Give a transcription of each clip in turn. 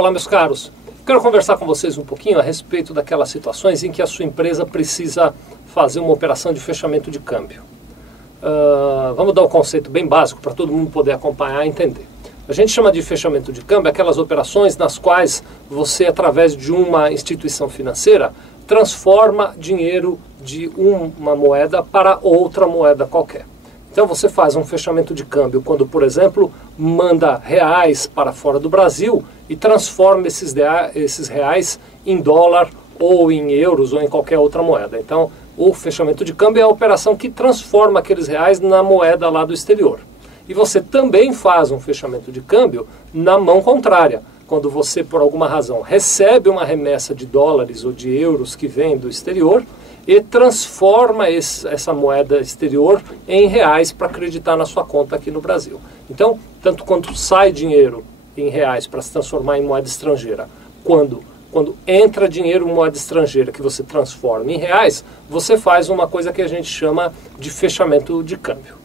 Olá, meus caros. Quero conversar com vocês um pouquinho a respeito daquelas situações em que a sua empresa precisa fazer uma operação de fechamento de câmbio. Vamos dar um conceito bem básico para todo mundo poder acompanhar e entender. A gente chama de fechamento de câmbio aquelas operações nas quais você, através de uma instituição financeira, transforma dinheiro de uma moeda para outra moeda qualquer. Então você faz um fechamento de câmbio quando, por exemplo, manda reais para fora do Brasil e transforma esses reais em dólar ou em euros ou em qualquer outra moeda. Então o fechamento de câmbio é a operação que transforma aqueles reais na moeda lá do exterior. E você também faz um fechamento de câmbio na mão contrária, quando você, por alguma razão, recebe uma remessa de dólares ou de euros que vem do exterior e transforma essa moeda exterior em reais para acreditar na sua conta aqui no Brasil. Então, tanto quanto sai dinheiro em reais para se transformar em moeda estrangeira, quando entra dinheiro em moeda estrangeira que você transforma em reais, você faz uma coisa que a gente chama de fechamento de câmbio.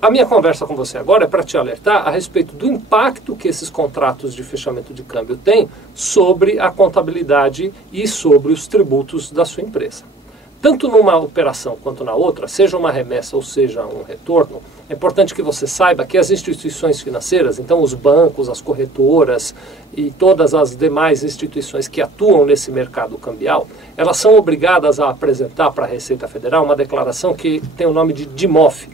A minha conversa com você agora é para te alertar a respeito do impacto que esses contratos de fechamento de câmbio têm sobre a contabilidade e sobre os tributos da sua empresa. Tanto numa operação quanto na outra, seja uma remessa ou seja um retorno, é importante que você saiba que as instituições financeiras, então os bancos, as corretoras e todas as demais instituições que atuam nesse mercado cambial, elas são obrigadas a apresentar para a Receita Federal uma declaração que tem o nome de DIMOF,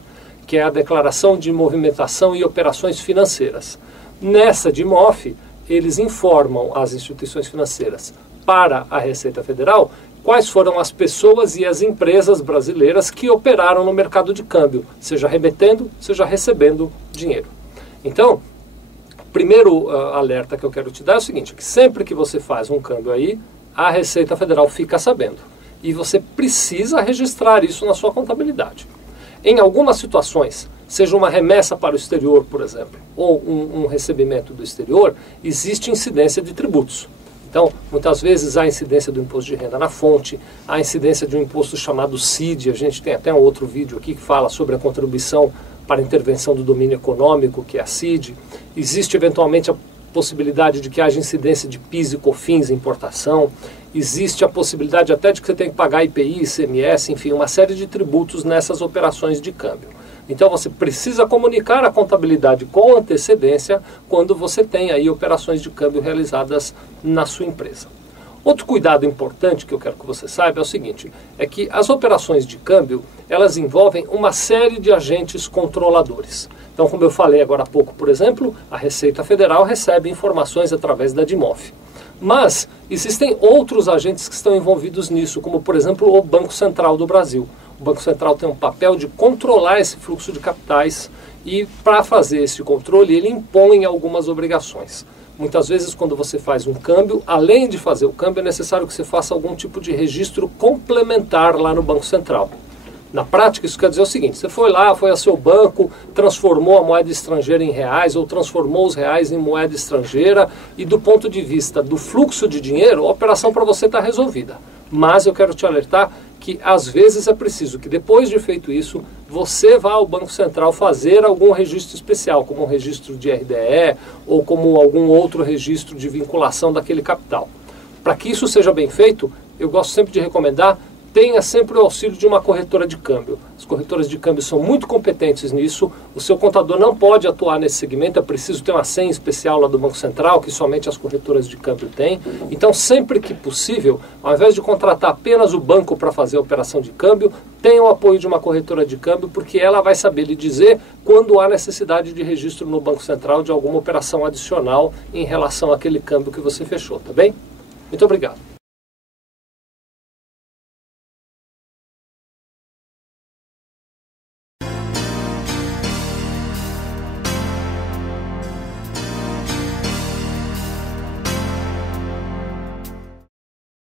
que é a Declaração de Movimentação e Operações Financeiras. Nessa DIMOF, eles informam as instituições financeiras para a Receita Federal quais foram as pessoas e as empresas brasileiras que operaram no mercado de câmbio, seja remetendo, seja recebendo dinheiro. Então, o primeiro alerta que eu quero te dar é o seguinte, que sempre que você faz um câmbio aí, a Receita Federal fica sabendo. E você precisa registrar isso na sua contabilidade. Em algumas situações, seja uma remessa para o exterior, por exemplo, ou um recebimento do exterior, existe incidência de tributos. Então, muitas vezes há incidência do imposto de renda na fonte, há incidência de um imposto chamado CID, a gente tem até um outro vídeo aqui que fala sobre a contribuição para a intervenção do domínio econômico, que é a CID. Existe eventualmente a possibilidade de que haja incidência de PIS e COFINS em importação, existe a possibilidade até de que você tenha que pagar IPI, ICMS, enfim, uma série de tributos nessas operações de câmbio. Então você precisa comunicar a contabilidade com antecedência quando você tem aí operações de câmbio realizadas na sua empresa. Outro cuidado importante que eu quero que você saiba é o seguinte, é que as operações de câmbio, elas envolvem uma série de agentes controladores. Então, como eu falei agora há pouco, por exemplo, a Receita Federal recebe informações através da DIMOF. Mas existem outros agentes que estão envolvidos nisso, como por exemplo o Banco Central do Brasil. O Banco Central tem um papel de controlar esse fluxo de capitais e para fazer esse controle ele impõe algumas obrigações. Muitas vezes quando você faz um câmbio, além de fazer o câmbio é necessário que você faça algum tipo de registro complementar lá no Banco Central. Na prática, isso quer dizer o seguinte, você foi lá, foi ao seu banco, transformou a moeda estrangeira em reais ou transformou os reais em moeda estrangeira e do ponto de vista do fluxo de dinheiro, a operação para você está resolvida. Mas eu quero te alertar que às vezes é preciso que depois de feito isso, você vá ao Banco Central fazer algum registro especial, como um registro de RDE ou como algum outro registro de vinculação daquele capital. Para que isso seja bem feito, eu gosto sempre de recomendar tenha sempre o auxílio de uma corretora de câmbio. As corretoras de câmbio são muito competentes nisso, o seu contador não pode atuar nesse segmento, é preciso ter uma senha especial lá do Banco Central, que somente as corretoras de câmbio têm. Então, sempre que possível, ao invés de contratar apenas o banco para fazer a operação de câmbio, tenha o apoio de uma corretora de câmbio, porque ela vai saber lhe dizer quando há necessidade de registro no Banco Central de alguma operação adicional em relação àquele câmbio que você fechou, tá bem? Muito obrigado.